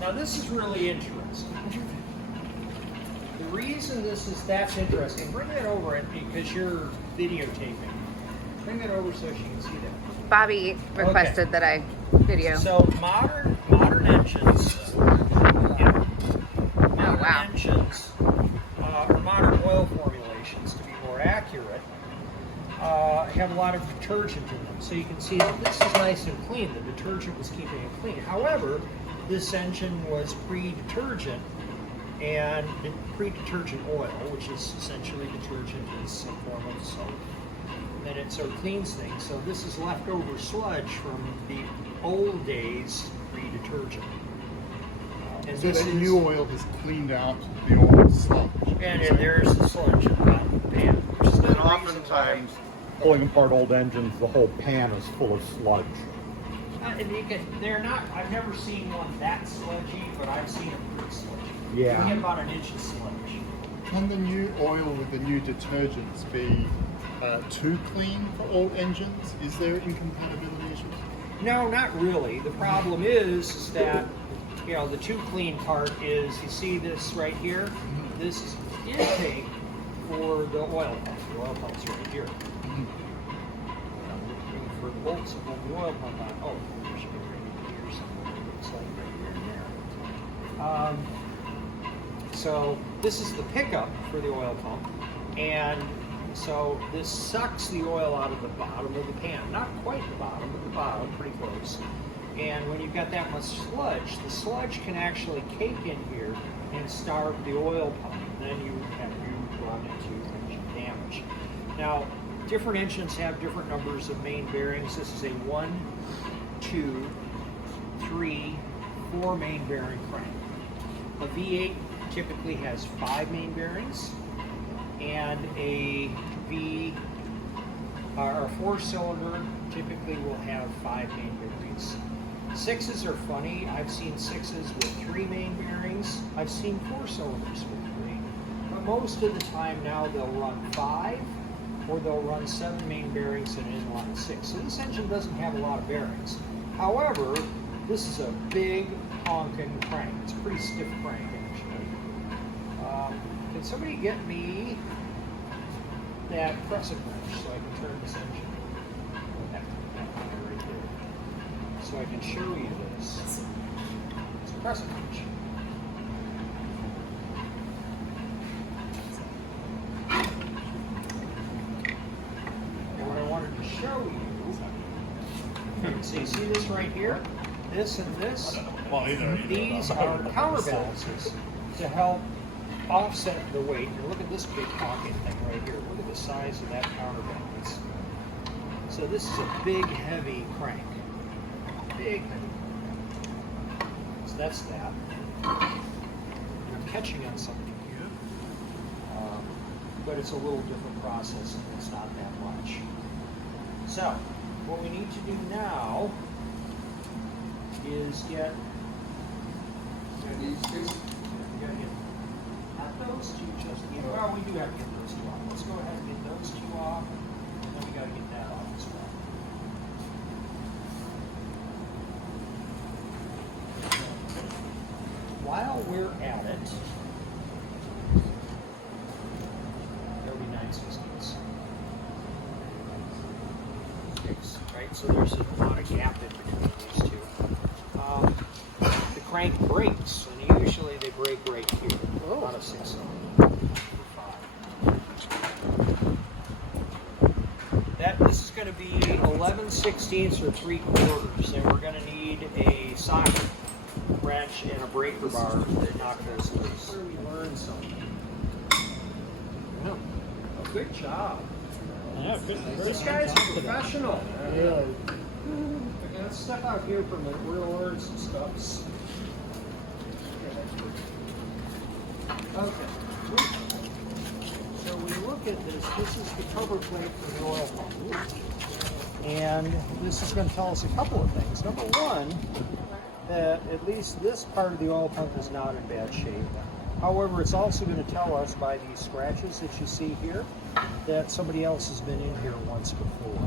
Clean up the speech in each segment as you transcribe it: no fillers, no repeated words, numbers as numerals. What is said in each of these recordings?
Now this is really interesting. The reason that's interesting, bring that over because you're videotaping. Bring that over so she can see that. Bobby requested that I video. So modern engines, engines, or modern oil formulations, to be more accurate, have a lot of detergent in them. So you can see that this is nice and clean. The detergent was keeping it clean. However, this engine was pre-detergent, and pre-detergent oil, which is essentially detergent, is a form of soap. And it sort of cleans things. So this is leftover sludge from the old days pre-detergent. And so this that new oil has cleaned out the old sludge. And there's the sludge in the bottom of the pan. Which is and oftentimes, pulling apart old engines, the whole pan is full of sludge. And they're not, I've never seen one that sludgy, but I've seen them pretty sludgy. Yeah. You get about an inch of sludge. Can the new oil with the new detergents be too clean for old engines? Is there incompatibility issues? No, not really. The problem is that, you know, the too clean part is, you see this right here? This is intake for the oil pump. The oil pump's right here. I'm looking for the bolts that hold the oil pump on. Oh, there should be right here somewhere. Looks like right here and there. So this is the pickup for the oil pump, and so this sucks the oil out of the bottom of the pan. Not quite the bottom, but the bottom, pretty close. And when you've got that much sludge, the sludge can actually cake in here and starve the oil pump. And then you run into engine damage. Now, different engines have different numbers of main bearings. This is a 1, 2, 3, 4 main bearing crank. A V8 typically has 5 main bearings, and a a 4-cylinder typically will have 5 main bearings. 6s are funny. I've seen 6s with 3 main bearings. I've seen 4-cylinders with 3. But most of the time now they'll run 5, or they'll run 7 main bearings and an inline 6. So this engine doesn't have a lot of bearings. However, this is a big honking crank. It's a pretty stiff crank, actually. Can somebody get me that crescent wrench so I can turn this engine? That right there. So I can show you this. It's a crescent wrench. And what I wanted to show you, see this right here? This and this? These are counterbalances to help offset the weight. And look at this big pocket thing right here. Look at the size of that counterbalance. So this is a big, heavy crank. Big, heavy crank. So that's that. You're catching on something here. But it's a little different process, and it's not that much. So, what we need to do now is get these two. Not those two just yet. Well, we do have to get those two off. Let's go ahead and get those two off, and then we got to get that off as well. While we're at it, there'll be 9 16s. Right, so there's a lot of gap in between these two. The crank breaks, and usually they break right here. Not a 6 This is going to be 11/16 or 3/4, and we're going to need a socket wrench and a breaker bar to knock those loose. Where we learn something. Yeah. Oh, good job. Yeah, this guy's a professional. Yeah. Okay, let's step out here for a minute. We're going to learn some stuff. Okay. So when you look at this is the cover plate for the oil pump. And this is going to tell us a couple of things. Number one, that at least this part of the oil pump is not in bad shape. However, it's also going to tell us by these scratches that you see here that somebody else has been in here once before.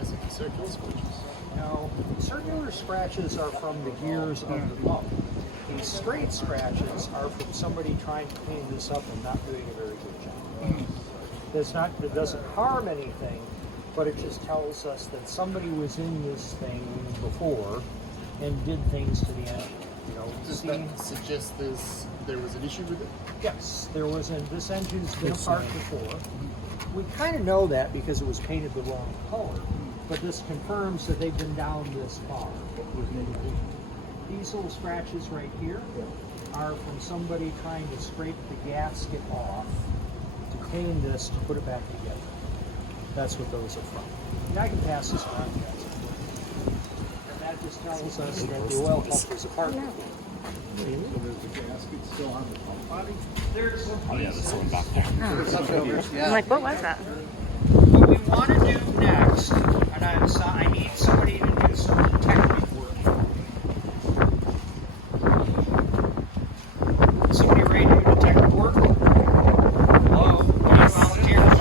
As in circular switches. Now, circular scratches are from the gears of the pump. These straight scratches are from somebody trying to clean this up and not doing a very good job. It doesn't harm anything, but it just tells us that somebody was in this thing before and did things to the engine. You know, Does that suggest there was an issue with it? yes, there was this engine's been apart before. We kind of know that because it was painted the wrong color, but this confirms that they've been down this far. These little scratches right here are from somebody trying to scrape the gasket off to clean this to put it back together. That's what those are from. And I can pass this around, guys. And that just tells us that the oil pump was apart before. So there's the gasket still on the pump body? There's some Oh yeah, there's someone back there. I'm like, what was that? What we want to do next, and I need somebody to do some detective work for me. Somebody ready to do detective work? Hello? Any volunteers?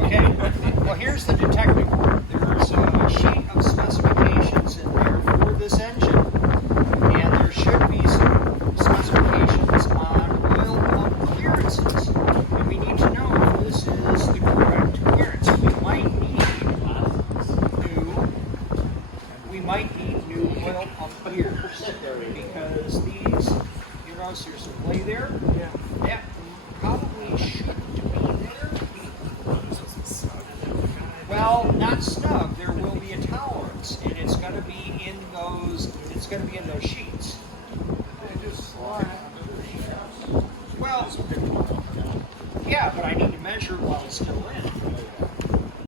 Okay. Well, here's the detective work. There's a sheet of specifications in there for this engine, and there should be some specifications on oil pump clearances. And we need to know if this is the correct clearance. We might need new oil pump gears because these, you notice there's some play there. Yeah. That probably shouldn't be there. Well, not snug. There will be a tolerance, and it's going to be in those. It's going to be in those sheets. Well, yeah, but I need